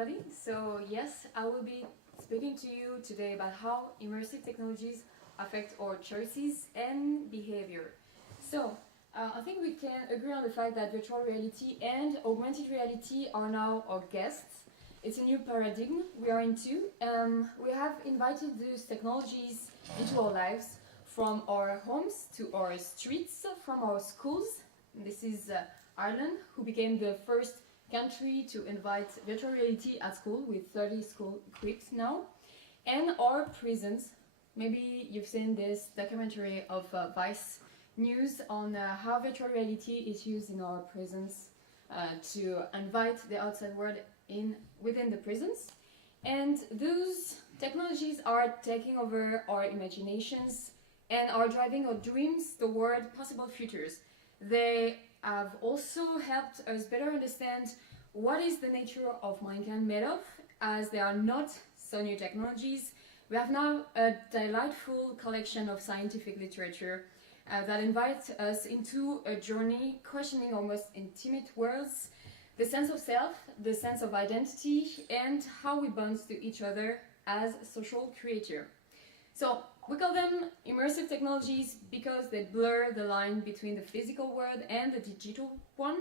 everybody. So yes, I will be speaking to you today about how immersive technologies affect our choices and behavior. So I think we can agree on the fact that virtual reality and augmented reality are now our guests. It's a new paradigm we are into. We have invited these technologies into our lives, from our homes to our streets, from our schools. This is Ireland, who became the first country to invite virtual reality at school, with 30 schools equipped now, and our prisons. Maybe you've seen this documentary of Vice News on how virtual reality is used in our prisons to invite the outside world within the prisons. And those technologies are taking over our imaginations and are driving our dreams toward possible futures. They have also helped us better understand what is the nature of mankind made of, as they are not so new technologies. We have now a delightful collection of scientific literature that invites us into a journey questioning our most intimate worlds, the sense of self, the sense of identity, and how we bond to each other as social creatures. So we call them immersive technologies because they blur the line between the physical world and the digital one,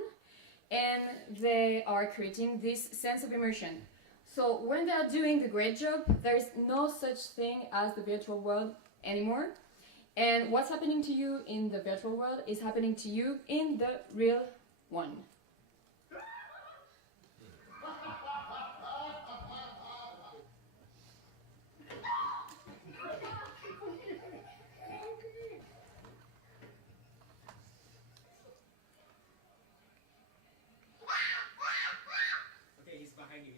and they are creating this sense of immersion. So when they are doing the great job, there is no such thing as the virtual world anymore. And what's happening to you in the virtual world is happening to you in the real one. He's behind you.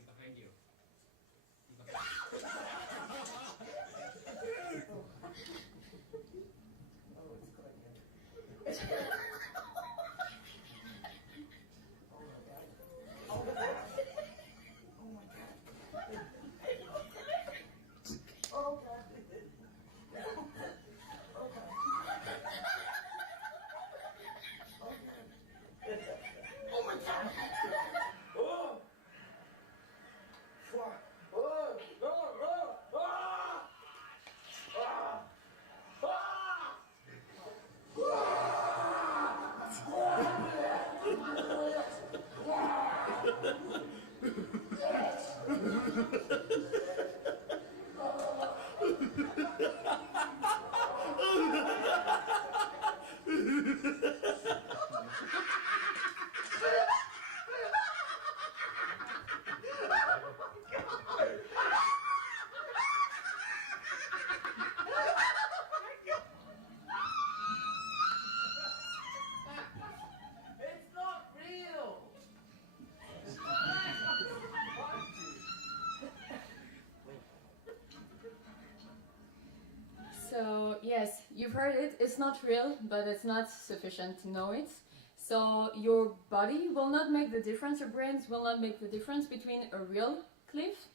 So yes, you've heard it, it's not real, but it's not sufficient to know it. So your body will not make the difference, your brains will not make the difference between a real cliff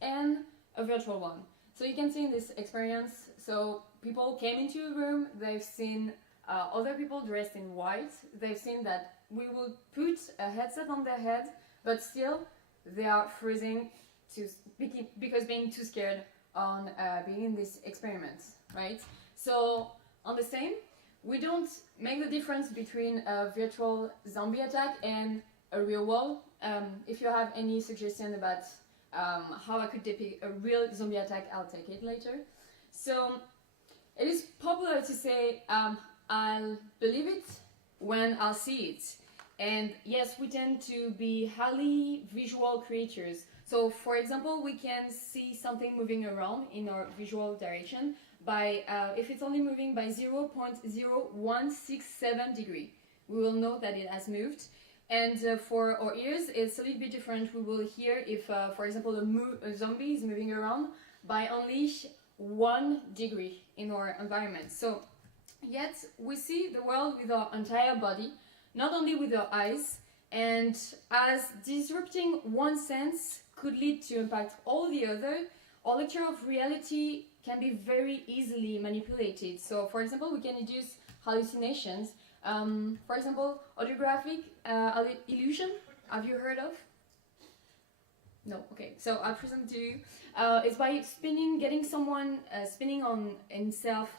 and a virtual one. So you can see in this experience, so people came into a room, they've seen other people dressed in white, they've seen that we will put a headset on their head, but still they are freezing because being too scared on being in this experiment, right? So on the same, we don't make the difference between a virtual zombie attack and a real one. If you have any suggestion about how I could depict a real zombie attack, I'll take it later. So it is popular to say, I'll believe it when I'll see it. And yes, we tend to be highly visual creatures. So for example, we can see something moving around in our visual direction by, if it's only moving by 0.0167 degree, we will know that it has moved. And for our ears, it's a little bit different. We will hear if, for example, a zombie is moving around by only 1 degree in our environment. So yet we see the world with our entire body, not only with our eyes, and as disrupting one sense could lead to impact all the other, our lecture of reality can be very easily manipulated. So for example, we can induce hallucinations. For example, audiographic illusion, have you heard of? No, okay. So I'll present to you. It's by spinning, getting someone spinning on himself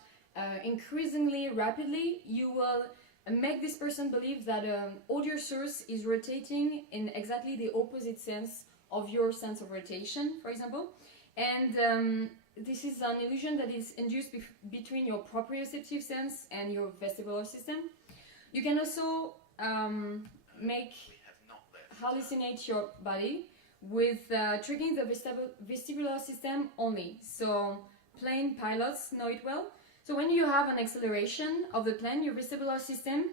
increasingly rapidly. You will make this person believe that audio source is rotating in exactly the opposite sense of your sense of rotation, for example. And this is an illusion that is induced between your proprioceptive sense and your vestibular system. You can also make hallucinate your body with triggering the vestibular system only. So plane pilots know it well. So when you have an acceleration of the plane, your vestibular system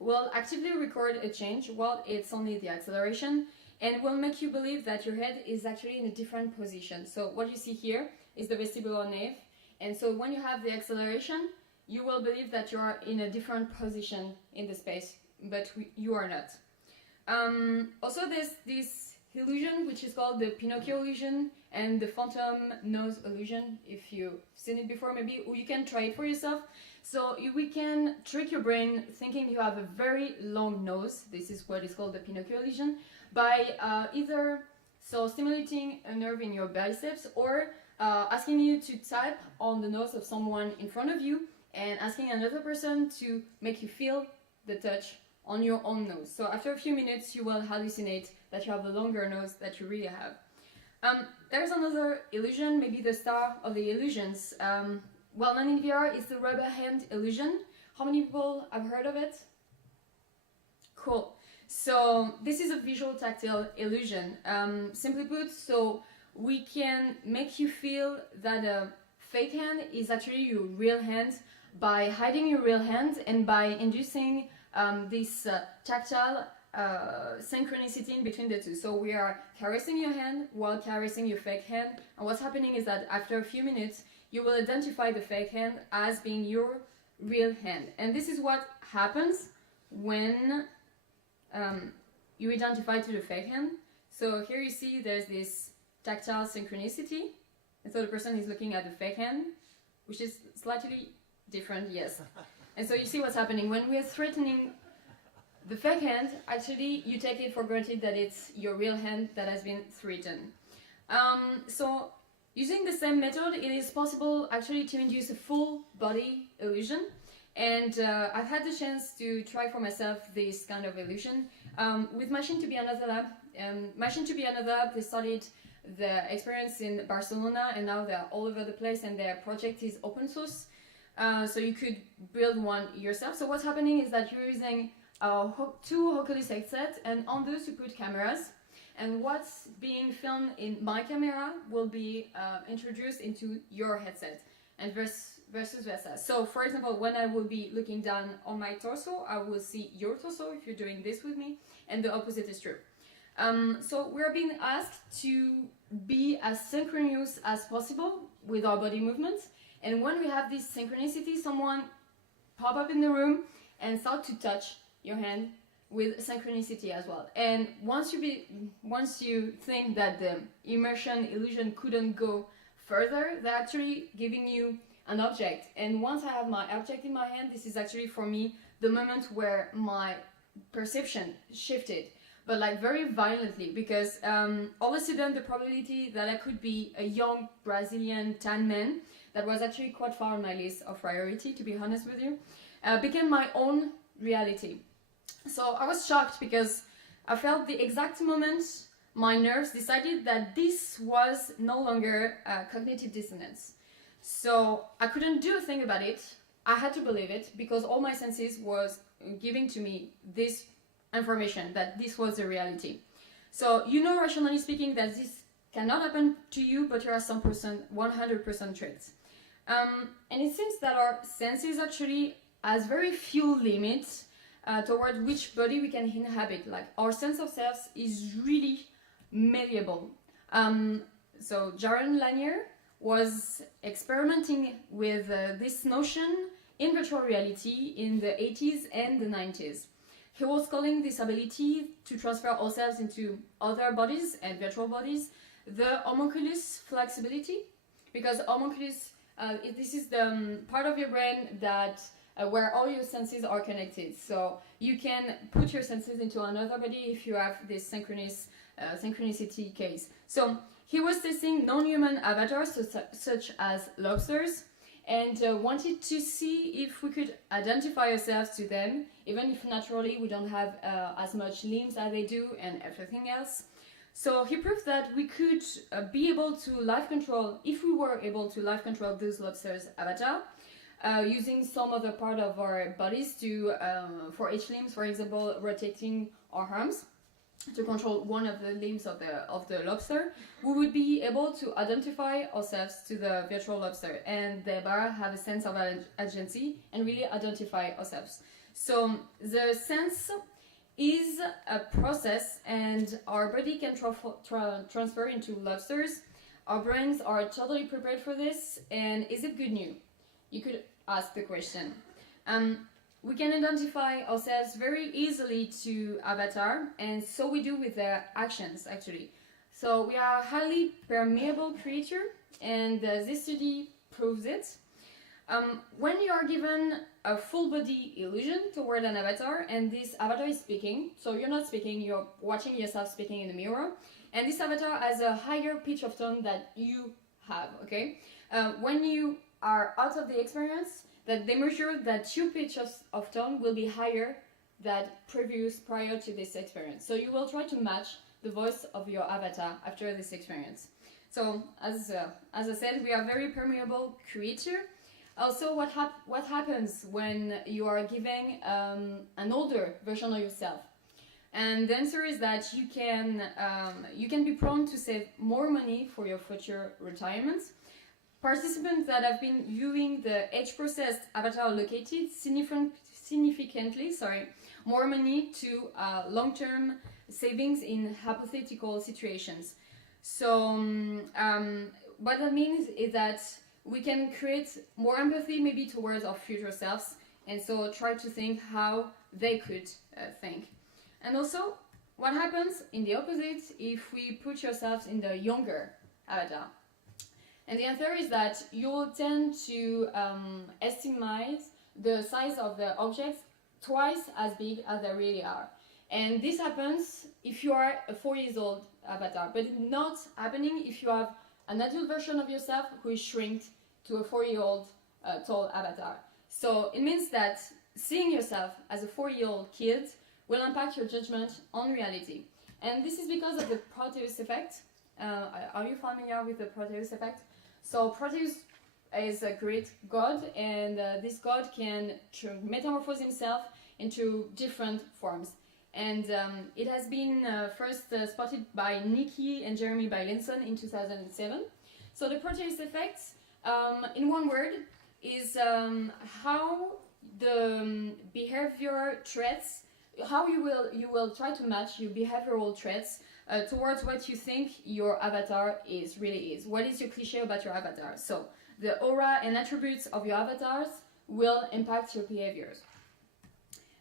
will actively record a change while it's only the acceleration, and will make you believe that your head is actually in a different position. So what you see here is the vestibular nerve, and so when you have the acceleration, you will believe that you are in a different position in the space, but you are not. Also, there's this illusion which is called the Pinocchio illusion and the phantom nose illusion. If you've seen it before, maybe you can try it for yourself. So we can trick your brain thinking you have a very long nose. This is what is called the Pinocchio illusion, by either stimulating a nerve in your biceps, or asking you to type on the nose of someone in front of you and asking another person to make you feel the touch on your own nose. So after a few minutes, you will hallucinate that you have a longer nose that you really have. There's another illusion, maybe the star of the illusions. Well known in VR is the rubber hand illusion. How many people have heard of it? Cool. So this is a visual tactile illusion. Simply put, so we can make you feel that a fake hand is actually your real hand by hiding your real hand and by inducing this tactile synchronicity in between the two. So we are caressing your hand while caressing your fake hand, and what's happening is that after a few minutes you will identify the fake hand as being your real hand. And this is what happens when you identify to the fake hand. So here you see there's this tactile synchronicity, and so the person is looking at the fake hand, which is slightly different, yes. And so you see what's happening when we are threatening the fake hand. Actually, you take it for granted that it's your real hand that has been threatened. So using the same method, it is possible actually to induce a full body illusion. And I've had the chance to try for myself this kind of illusion with Machine to be Another Lab. Machine to be Another Lab, they started the experience in Barcelona, and now they're all over the place, and their project is open source. So you could build one yourself. So what's happening is that you're using two Oculus headsets, and on those you put cameras, and what's being filmed in my camera will be introduced into your headset, and versus versa. So for example, when I will be looking down on my torso, I will see your torso if you're doing this with me, and the opposite is true. So we're being asked to be as synchronous as possible with our body movements, and when we have this synchronicity, someone pop up in the room and start to touch your hand with synchronicity as well. And once you think that the immersion illusion couldn't go further, they're actually giving you an object. And once I have my object in my hand, this is actually for me the moment where my perception shifted, but like very violently, because all of a sudden the probability that I could be a young Brazilian tan man, that was actually quite far on my list of priority, to be honest with you, became my own reality. So I was shocked because I felt the exact moment my nerves decided that this was no longer cognitive dissonance. So I couldn't do a thing about it. I had to believe it because all my senses was giving to me this information that this was the reality. So you know, rationally speaking, that this cannot happen to you, but you are some person 100% tricked. And it seems that our senses actually has very few limits toward which body we can inhabit. Like our sense of self is really malleable. So Jaron Lanier was experimenting with this notion in virtual reality in the 80s and the 90s. He was calling this ability to transfer ourselves into other bodies and virtual bodies the homunculus flexibility, because homunculus, this is the part of your brain that where all your senses are connected. So you can put your senses into another body if you have this synchronous synchronicity case. So he was testing non-human avatars such as lobsters, and wanted to see if we could identify ourselves to them, even if naturally we don't have as much limbs as they do and everything else. So he proved that we could be able to live control, if we were able to live control those lobsters' avatar, using some other part of our bodies to, for each limb, for example, rotating our arms to control one of the limbs of the lobster, we would be able to identify ourselves to the virtual lobster and thereby have a sense of agency and really identify ourselves. So the sense is a process, and our body can transfer into lobsters. Our brains are totally prepared for this, and is it good news? You could ask the question. We can identify ourselves very easily to avatar, and so we do with their actions actually. So we are a highly permeable creature, and this study proves it. When you are given a full body illusion toward an avatar, and this avatar is speaking, so you're not speaking, you're watching yourself speaking in the mirror, and this avatar has a higher pitch of tone that you have, okay? When you are out of the experience, that they measure that your pitch of tone will be higher than prior to this experience. So you will try to match the voice of your avatar after this experience. So as I said, we are very permeable creature. Also, what happens when you are giving an older version of yourself? And the answer is that you can be prone to save more money for your future retirement. Participants that have been viewing the age-processed avatar allocated significantly more money to long-term savings in hypothetical situations. So what that means is that we can create more empathy maybe towards our future selves, and so try to think how they could think. And also, what happens in the opposite if we put yourselves in the younger avatar? And the answer is that you will tend to estimate the size of the objects twice as big as they really are. And this happens if you are a 4-year-old avatar, but it's not happening if you have an adult version of yourself who is shrinked to a 4-year-old tall avatar. So it means that seeing yourself as a 4-year-old kid will impact your judgment on reality. And this is because of the Proteus effect. Are you familiar with the Proteus effect? So Proteus is a great god, and this god can metamorphose himself into different forms. And it has been first spotted by Nikki and Jeremy Bailenson in 2007. So the Proteus effect, in one word, is how the behavior traits, how you will try to match your behavioral traits towards what you think your avatar really is. What is your cliché about your avatar? So the aura and attributes of your avatars will impact your behaviors.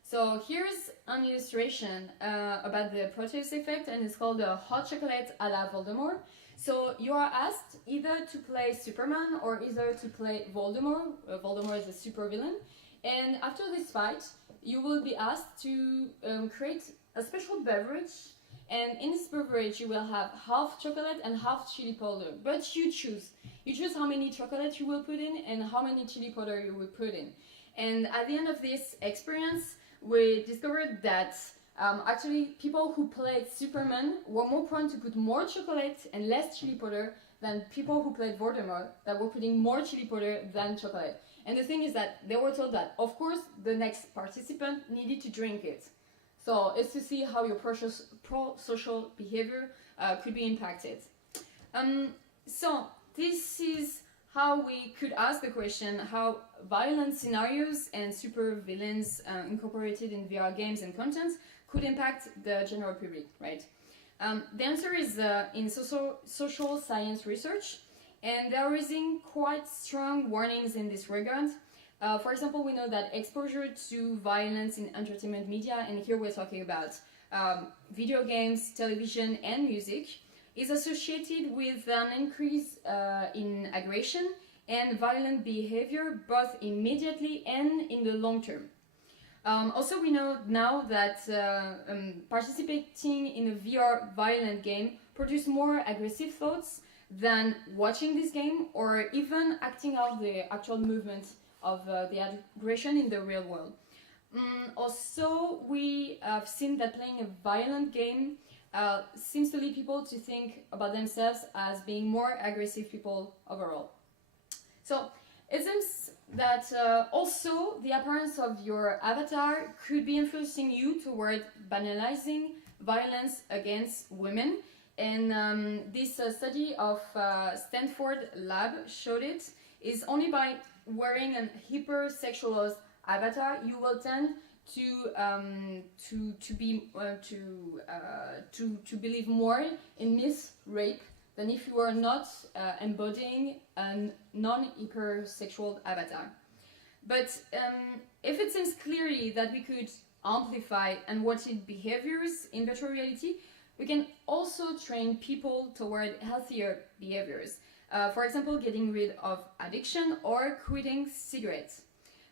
So here's an illustration about the Proteus effect, and it's called the hot chocolate a la Voldemort. So you are asked either to play Superman or either to play Voldemort. Voldemort is a supervillain. And after this fight, you will be asked to create a special beverage. And in this beverage, you will have half chocolate and half chili powder. But you choose. You choose how many chocolate you will put in and how many chili powder you will put in. And at the end of this experience, we discovered that actually people who played Superman were more prone to put more chocolate and less chili powder than people who played Voldemort that were putting more chili powder than chocolate. And the thing is that they were told that, of course, the next participant needed to drink it. So it's to see how your pro-social behavior could be impacted. So this is how we could ask the question how violent scenarios and super villains incorporated in VR games and content could impact the general public, right? The answer is in social science research, and they are raising quite strong warnings in this regard. For example, we know that exposure to violence in entertainment media, and here we're talking about video games, television, and music, is associated with an increase in aggression and violent behavior, both immediately and in the long term. Also, we know now that participating in a VR violent game produces more aggressive thoughts than watching this game or even acting out the actual movement of the aggression in the real world. Also, we have seen that playing a violent game seems to lead people to think about themselves as being more aggressive people overall. So it seems that also the appearance of your avatar could be influencing you toward banalizing violence against women. And this study of Stanford lab showed it is only by wearing an hypersexualized avatar you will tend to believe more in myth rape than if you are not embodying a non-hypersexual avatar. But if it seems clearly that we could amplify unwanted behaviors in virtual reality, we can also train people toward healthier behaviors. For example, getting rid of addiction or quitting cigarettes.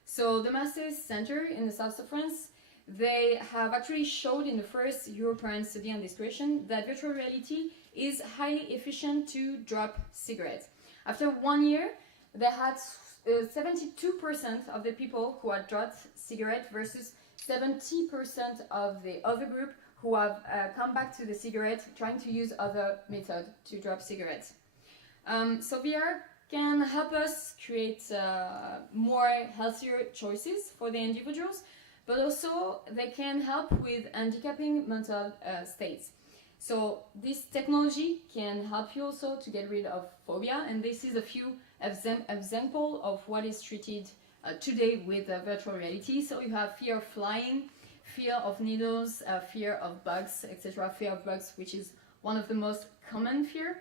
So the Masters Center in the south of France, they have actually showed in the first European study on this question that virtual reality is highly efficient to drop cigarettes. After 1 year, they had 72% of the people who had dropped cigarettes versus 70% of the other group who have come back to the cigarette trying to use other methods to drop cigarettes. So VR can help us create more healthier choices for the individuals, but also they can help with handicapping mental states. So this technology can help you also to get rid of phobia, and this is a few example of what is treated today with virtual reality. So you have fear of flying, fear of needles, fear of bugs, etc. Fear of bugs, which is one of the most common fear.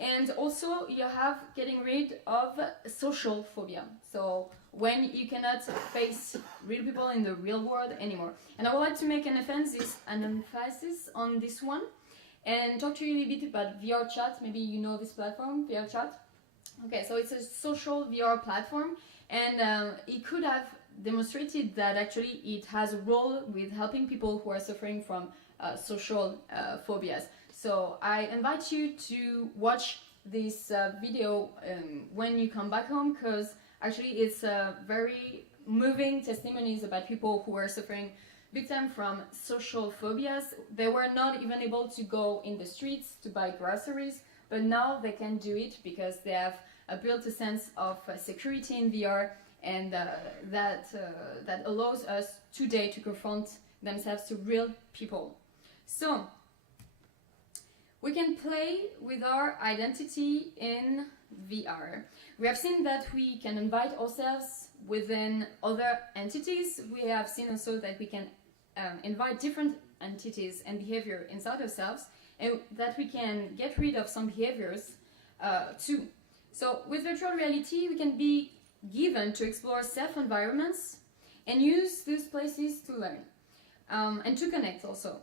And also you have getting rid of social phobia. So when you cannot face real people in the real world anymore. And I would like to make an emphasis on this one and talk to you a little bit about VR chat. Maybe you know this platform, VR chat. Okay, so it's a social VR platform, and it could have demonstrated that actually it has a role with helping people who are suffering from social phobias. So I invite you to watch this video when you come back home, because actually it's very moving testimonies about people who are suffering big time from social phobias. They were not even able to go in the streets to buy groceries, but now they can do it because they have built a sense of security in VR, and that allows us today to confront themselves to real people. So we can play with our identity in VR. We have seen that we can invite ourselves within other entities. We have seen also that we can invite different entities and behavior inside ourselves, and that we can get rid of some behaviors too. So with virtual reality, we can be given to explore self-environments and use these places to learn and to connect also.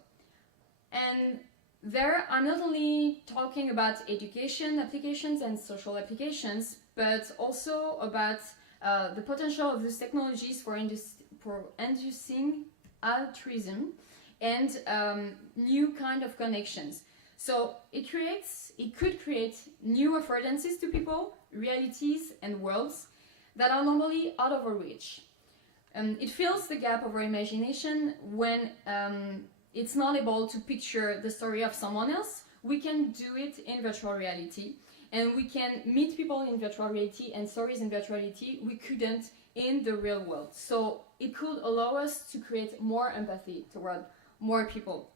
And there, I'm not only talking about education applications and social applications, but also about the potential of these technologies for inducing altruism and new kind of connections. So it could create new affordances to people, realities and worlds that are normally out of our reach. It fills the gap of our imagination when it's not able to picture the story of someone else. We can do it in virtual reality, and we can meet people in virtual reality and stories in virtual reality we couldn't in the real world. So it could allow us to create more empathy toward more people.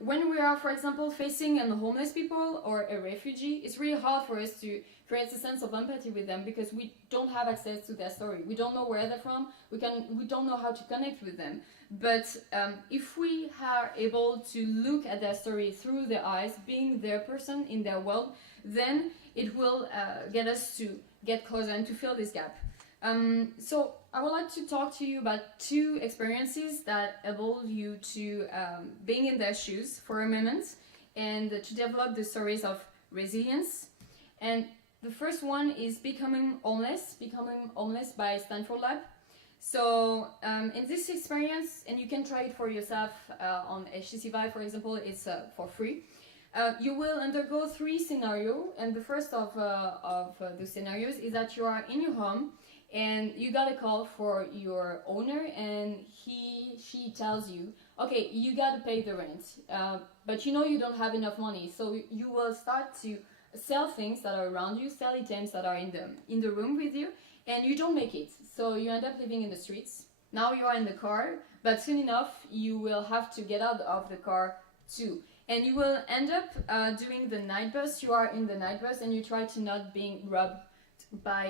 When we are, for example, facing homeless people or a refugee, it's really hard for us to create a sense of empathy with them because we don't have access to their story. We don't know where they're from. We don't know how to connect with them. But if we are able to look at their story through their eyes, being their person in their world, then it will get us to get closer and to fill this gap. So I would like to talk to you about two experiences that enable you to being in their shoes for a moment and to develop the stories of resilience. And the first one is Becoming Homeless by Stanford Lab. So in this experience, and you can try it for yourself on HTC Vive, for example, it's for free. You will undergo 3 scenarios, and the first of the scenarios is that you are in your home and you got a call for your owner, and she tells you, okay, you got to pay the rent, but you know you don't have enough money, so you will start to sell things that are around you, sell items that are in the room with you, and you don't make it, so you end up living in the streets. Now you are in the car, but soon enough you will have to get out of the car too. And you will end up doing the night bus. You are in the night bus and you try to not being robbed by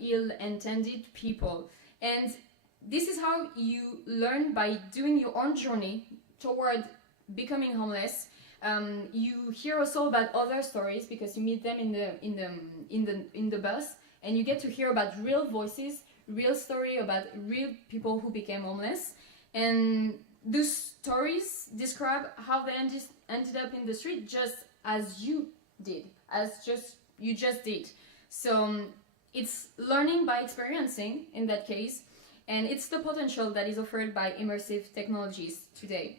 ill-intended people. And this is how you learn, by doing your own journey toward becoming homeless. You hear also about other stories because you meet them in the bus, and you get to hear about real voices, real story about real people who became homeless. And those stories describe how they ended up in the street, just as you did, you just did. So it's learning by experiencing in that case, and it's the potential that is offered by immersive technologies today.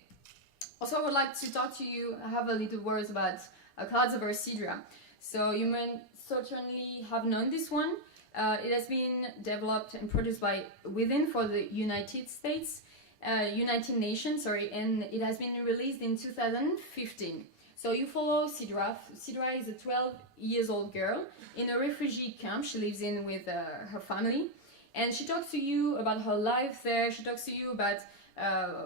Also, I would like to talk to you, have a little words about clouds over Sidra. So you may certainly have known this one. It has been developed and produced by Within for the United Nations, and it has been released in 2015. So you follow Sidra. Sidra is a 12-year-old girl in a refugee camp she lives in with her family, and she talks to you about her life there. She talks to you about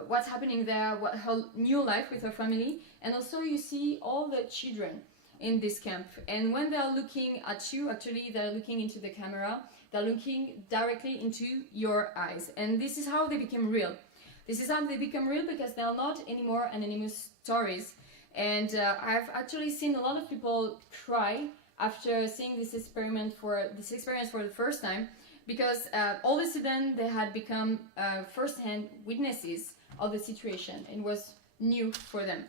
what's happening there, what her new life with her family, and also you see all the children in this camp, and when they are looking at you, actually they're looking into the camera, they're looking directly into your eyes, and this is how they become real. This is how they become real, because they are not anymore anonymous stories. And I've actually seen a lot of people cry after seeing this experience for the first time, because all of a sudden they had become first-hand witnesses of the situation. It was new for them.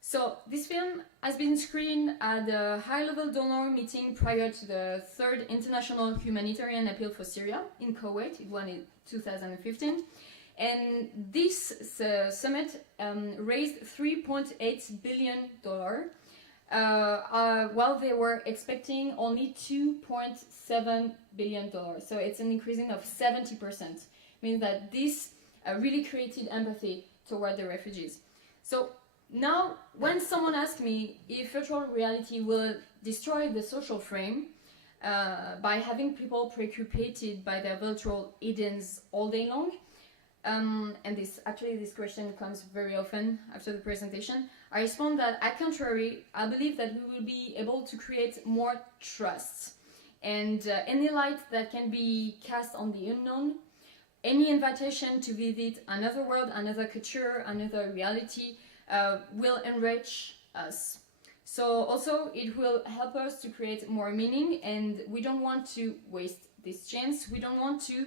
So this film has been screened at the high-level donor meeting prior to the 3rd International Humanitarian Appeal for Syria in Kuwait. It won in 2015. And this summit raised $3.8 billion, while they were expecting only $2.7 billion. So it's an increasing of 70%. Means that this really created empathy toward the refugees. So now, when someone asks me if virtual reality will destroy the social frame by having people preoccupied by their virtual Edens all day long, and this question comes very often after the presentation, I respond that, at contrary, I believe that we will be able to create more trust, and any light that can be cast on the unknown, any invitation to visit another world, another culture, another reality, will enrich us. So also it will help us to create more meaning, and we don't want to waste this chance. We don't want to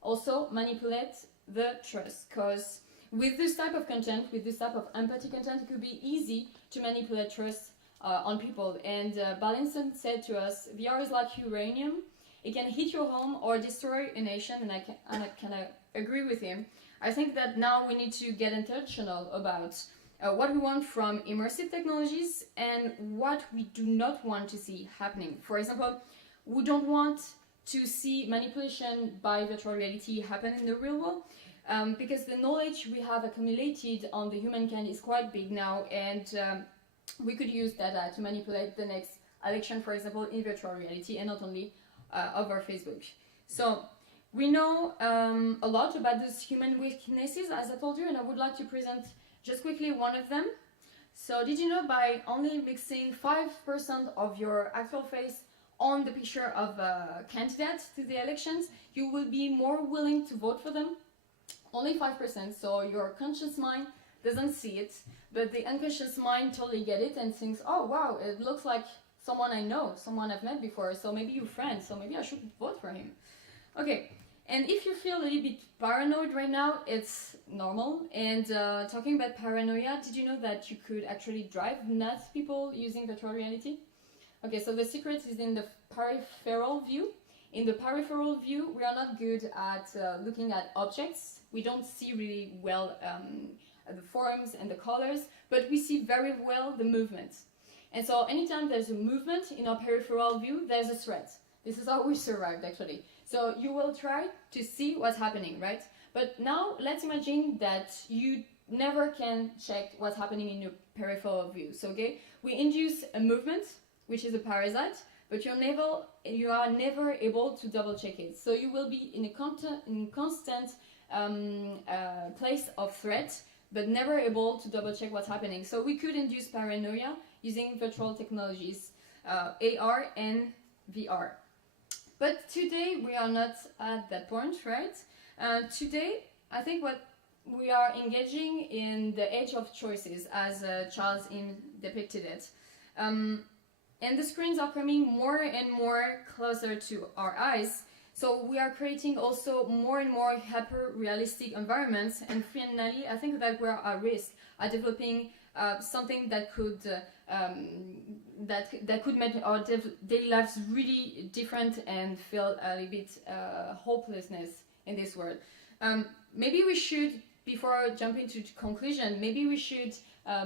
also manipulate the trust, because with this type of content, with this type of empathy content, it could be easy to manipulate trust on people. And Balinson said to us, VR is like uranium. It can hit your home or destroy a nation, and I can agree with him. I think that now we need to get intentional about what we want from immersive technologies and what we do not want to see happening. For example, we don't want to see manipulation by virtual reality happen in the real world, because the knowledge we have accumulated on the humankind is quite big now, and we could use data to manipulate the next election, for example, in virtual reality, and not only over Facebook. So we know a lot about those human weaknesses, as I told you, and I would like to present just quickly one of them. So did you know, by only mixing 5% of your actual face on the picture of a candidate to the elections, you will be more willing to vote for them? Only 5%, so your conscious mind doesn't see it, but the unconscious mind totally get it and thinks, oh wow, it looks like someone I know, someone I've met before, so maybe you're friends, so maybe I should vote for him. Okay, and if you feel a little bit paranoid right now, it's normal. And talking about paranoia, did you know that you could actually drive nuts people using virtual reality? Okay, so the secret is in the peripheral view. in the peripheral view, we are not good at looking at objects. We don't see really well the forms and the colors, but we see very well the movement. And so anytime there's a movement in our peripheral view, there's a threat. This is how we survived, actually. So you will try to see what's happening, right? But now let's imagine that you never can check what's happening in your peripheral view. So, okay, we induce a movement, which is a parasite, but you are never able to double check it. So you will be in a constant place of threat, but never able to double check what's happening. So we could induce paranoia using virtual technologies, AR and VR. But today we are not at that point, right? Today, I think what we are engaging in the age of choices, as Charles depicted it. And the screens are coming more and more closer to our eyes. So we are creating also more and more hyper-realistic environments. And finally, I think that we are at risk at developing something that could make our daily lives really different and feel a little bit hopelessness in this world. Maybe we should, before jumping to conclusion, maybe we should,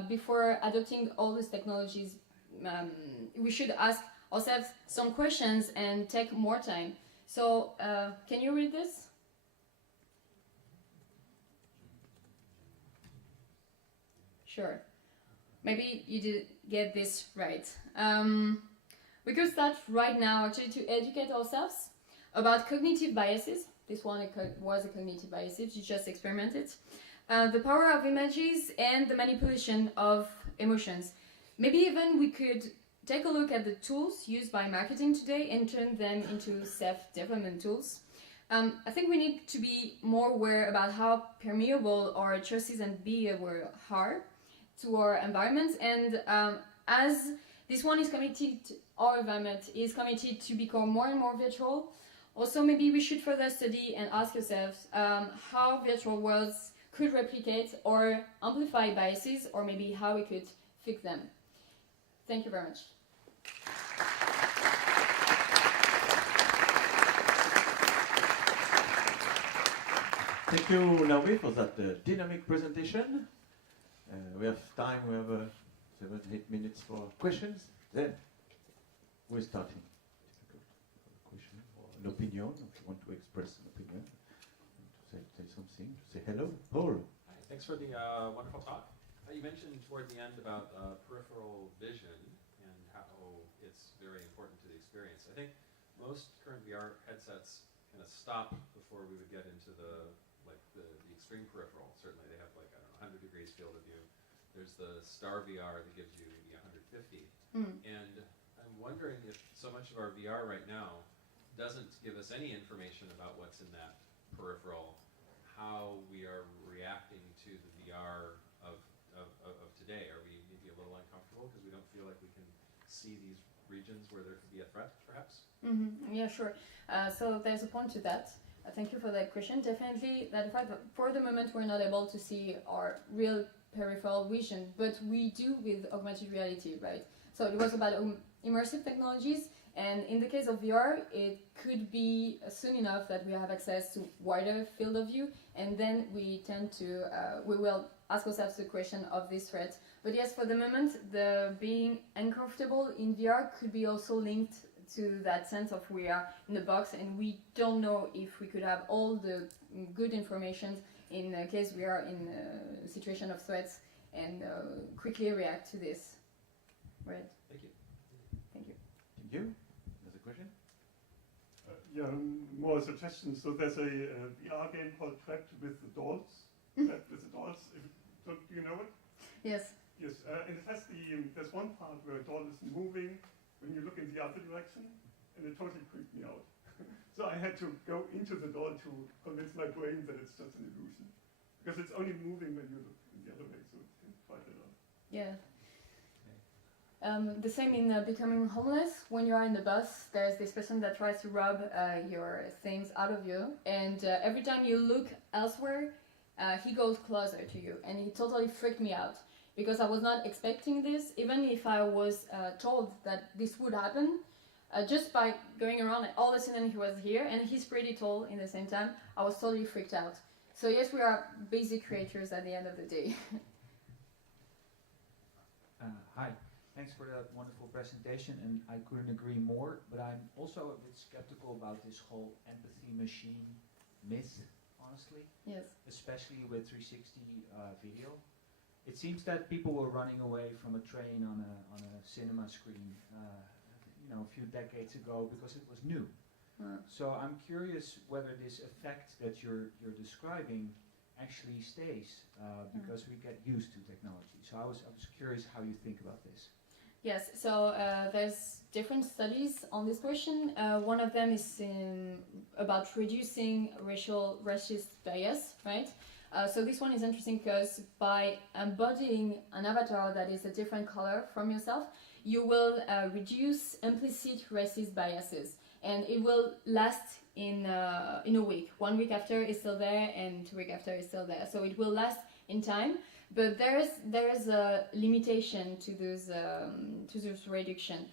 before adopting all these technologies, we should ask ourselves some questions and take more time. So, can you read this? Sure. Maybe you did get this right. We could start right now actually to educate ourselves about cognitive biases. This one was a cognitive bias, you just experiment it. The power of images and the manipulation of emotions. Maybe even we could take a look at the tools used by marketing today and turn them into self-development tools. I think we need to be more aware about how permeable our choices and behavior are to our environment, and as this one is committed, our environment is committed to become more and more virtual. Also, maybe we should further study and ask ourselves how virtual worlds could replicate or amplify biases, or maybe how we could fix them. Thank you very much. Thank you, Naomi, for that dynamic presentation. We have time, we have 7 to 8 minutes for questions. Then we're starting. Question or an opinion, if you want to express an opinion, to say something, to say hello. Paul. Hi, thanks for the wonderful talk. You mentioned toward the end about peripheral vision and how it's very important to the experience. I think most current VR headsets kind of stop before we would get into the extreme peripheral. Certainly they have 100 degrees field of view. There's the Star VR that gives you maybe 150. And I'm wondering if so much of our VR right now doesn't give us any information about what's in that peripheral, how we are reacting to the VR of today. Are we maybe a little uncomfortable because we don't feel like we can see these regions where there could be a threat, perhaps? Yeah, sure. So there's a point to that. Thank you for that question. Definitely, that fact that for the moment we're not able to see our real peripheral vision, but we do with augmented reality, right? So it was about immersive technologies, and in the case of VR, it could be soon enough that we have access to wider field of view, and then we tend to, we will ask ourselves the question of this threat. But yes, for the moment, the being uncomfortable in VR could be also linked to that sense of we are in a box and we don't know if we could have all the good information in case we are in a situation of threats and quickly react to this. Right. Thank you. Thank you. Thank you. There's a question? Yeah, more a suggestion. So there's a VR game called Trapped with the Dolls. Trapped with the Dolls. Do you know it? Yes. Yes, and it has there's one part where a doll is moving when you look in the other direction, and it totally creeped me out. So I had to go into the doll to convince my brain that it's just an illusion, because it's only moving when you look in the other way, so it's quite a lot. Yeah. The same in Becoming Homeless. When you are in the bus, there's this person that tries to rob your things out of you, and every time you look elsewhere, he goes closer to you, and he totally freaked me out because I was not expecting this. Even if I was told that this would happen, just by going around, and all of a sudden he was here, and he's pretty tall in the same time. I was totally freaked out. So yes, we are basic creatures at the end of the day. Hi, thanks for that wonderful presentation, and I couldn't agree more, but I'm also a bit skeptical about this whole empathy machine myth, honestly, Yes. especially with 360 video. It seems that people were running away from a train on a cinema screen, a few decades ago because it was new. So I'm curious whether this effect that you're describing actually stays because we get used to technology. So I was curious how you think about this. Yes, so there's different studies on this question. One of them is about reducing racist bias, right? So this one is interesting because by embodying an avatar that is a different color from yourself, you will reduce implicit racist biases, and it will last in a week. 1 week after it's still there, and 2 weeks after it's still there. So it will last in time, but there is a limitation to this reduction.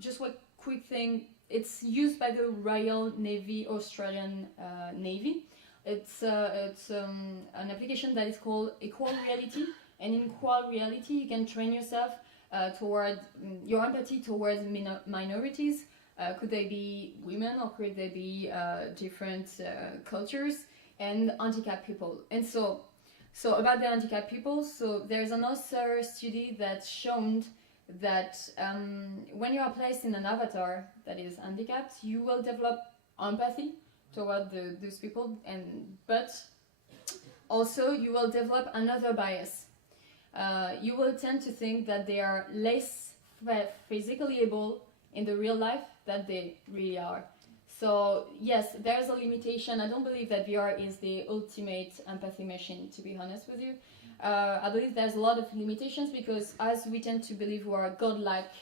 Just one quick thing: it's used by the Royal Navy, Australian Navy. It's an application that is called Equal Reality, and in Equal Reality you can train yourself toward your empathy towards minorities. Could they be women, or could they be different cultures, and handicapped people? And so about the handicapped people, so there's another study that's shown that when you are placed in an avatar that is handicapped, you will develop empathy toward those people, but also you will develop another bias. You will tend to think that they are less physically able in the real life than they really are. So yes, there's a limitation. I don't believe that VR is the ultimate empathy machine, to be honest with you. I believe there's a lot of limitations because as we tend to believe we are godlike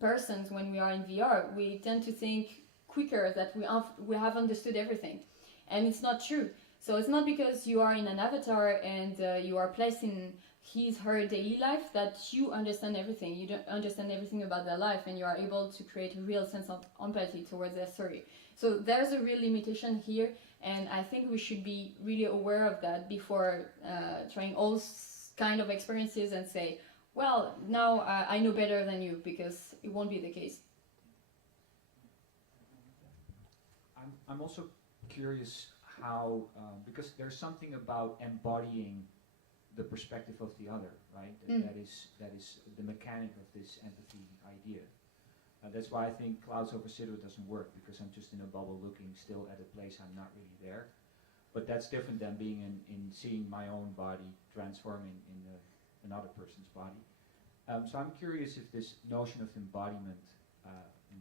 persons when we are in VR, we tend to think quicker that we have understood everything, and it's not true. So it's not because you are in an avatar and you are placed in her daily life that you understand everything. You don't understand everything about their life, and you are able to create a real sense of empathy towards their story. So there's a real limitation here, and I think we should be really aware of that before trying all kind of experiences and say, well, now I know better than you, because it won't be the case. I'm also curious how, because there's something about embodying the perspective of the other, right? That is the mechanic of this empathy idea. That's why I think Clouds Over Sidra doesn't work, because I'm just in a bubble looking still at a place I'm not really there. But that's different than being in seeing my own body transforming in another person's body. So I'm curious if this notion of embodiment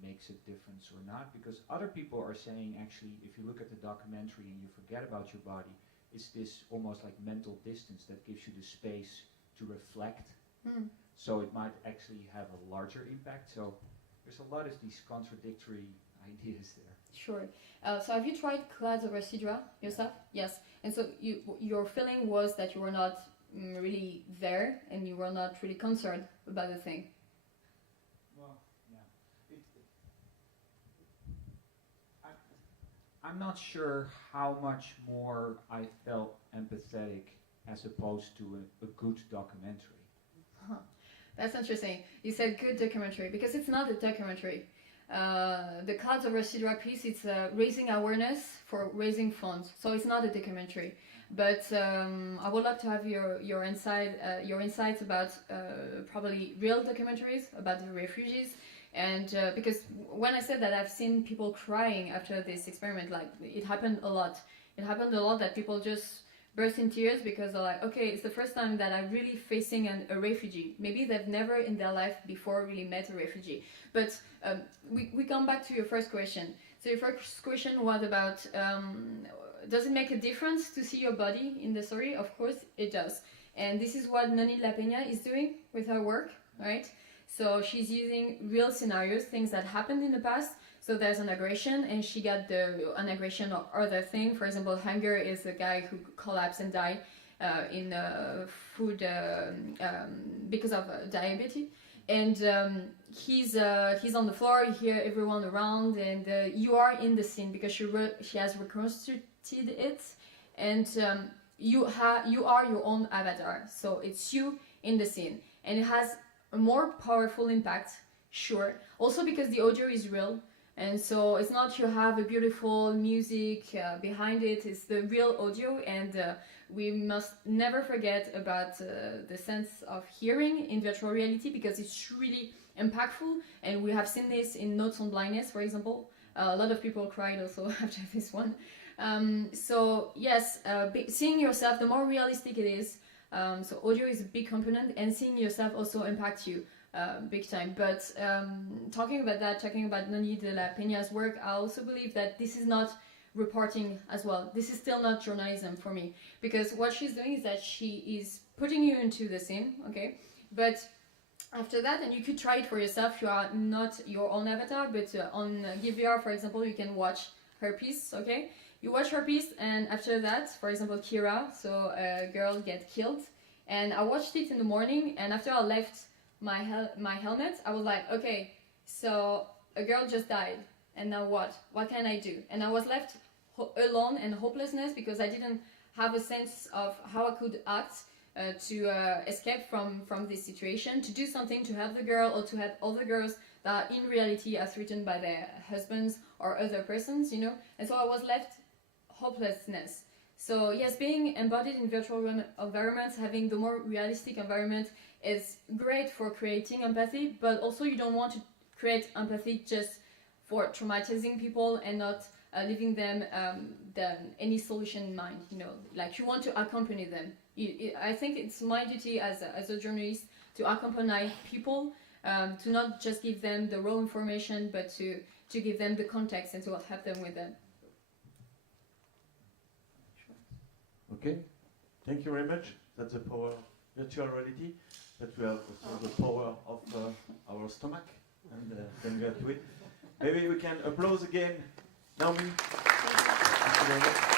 makes a difference or not, because other people are saying, actually, if you look at the documentary and you forget about your body, it's this almost like mental distance that gives you the space to reflect. So it might actually have a larger impact. So there's a lot of these contradictory ideas there. Sure. So have you tried Clouds Over Sidra yourself? Yes. And so your feeling was that you were not really there, and you were not really concerned about the thing. Well, yeah. I'm not sure how much more I felt empathetic as opposed to a good documentary. That's interesting. You said good documentary, because it's not a documentary. The Clouds Over Sidra piece, it's raising awareness for raising funds. So it's not a documentary. But I would love to have your insights about probably real documentaries about the refugees. And because when I said that I've seen people crying after this experiment, like it happened a lot. It happened a lot that people just burst in tears because they're like, okay, it's the first time that I'm really facing a refugee. Maybe they've never in their life before really met a refugee. But we come back to your first question. So your first question was about, does it make a difference to see your body in the story? Of course it does. And this is what Nani La Peña is doing with her work, right? So she's using real scenarios, things that happened in the past. So there's an aggression, and she got an aggression or other thing. For example, hunger is a guy who collapsed and died in food because of diabetes. and he's on the floor. You hear everyone around, and you are in the scene because she has reconstructed it, and you are your own avatar. So it's you in the scene, and it has a more powerful impact. Sure. Also because the audio is real. And so it's not you have a beautiful music behind it, it's the real audio, and we must never forget about the sense of hearing in virtual reality because it's really impactful, and we have seen this in Notes on Blindness, for example. A lot of people cried also after this one. So yes, seeing yourself, the more realistic it is, so audio is a big component, and seeing yourself also impacts you. Big time. But talking about Noni de la Peña's work, I also believe that this is not reporting as well. This is still not journalism for me, because what she's doing is that she is putting you into the scene, okay? But after that, and you could try it for yourself, you are not your own avatar, but on GiveVR, for example, you can watch her piece, okay? You watch her piece, and after that, for example, Kira, so a girl get killed, and I watched it in the morning, and after I left my helmet, I was like, okay, so a girl just died, and now what can I do? And I was left alone and hopelessness because I didn't have a sense of how I could act to escape from this situation, to do something to help the girl or to help other girls that in reality are threatened by their husbands or other persons, you know. And so I was left hopelessness. So yes, being embodied in virtual environments, having the more realistic environment is great for creating empathy, but also you don't want to create empathy just for traumatizing people and not leaving them any solution in mind, you know, like you want to accompany them. I think it's my duty as a journalist to accompany people, to not just give them the raw information, but to give them the context and to help them with them. Okay, thank you very much. That's the power of virtual reality, but we have also the power of our stomach, and then we have to it. Maybe we can applause again, Naomi. Thank you very much.